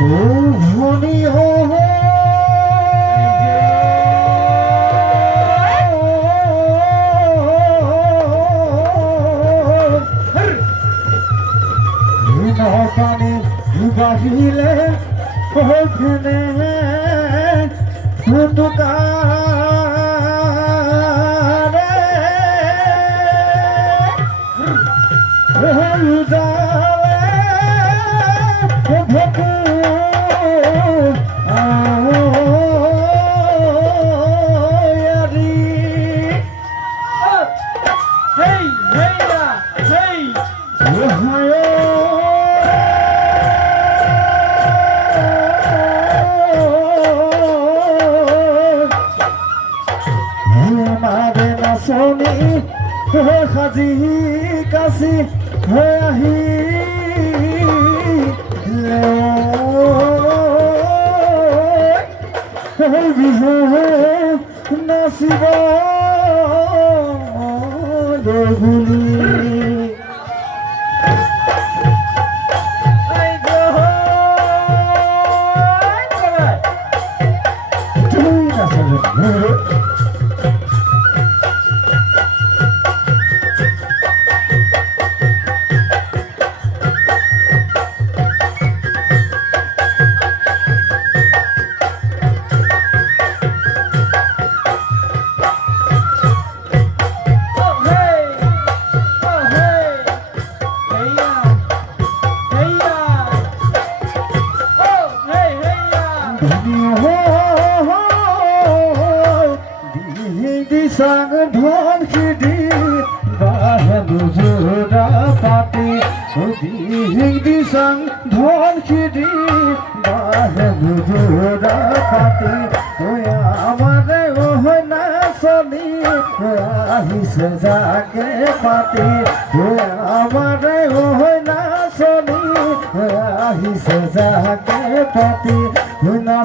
ও ধনী কানে বাহিলে ওখানে ফুটুকারে ভকু নাচনি সাজি কাচি আহি বিহু নাচিব গধূলি sang dhon khidi bahan jura pati di sang dhon khidi bahan jura pati oya amare oh na soni ahi se jage pati oya amare oh na soni ahi se jage pati na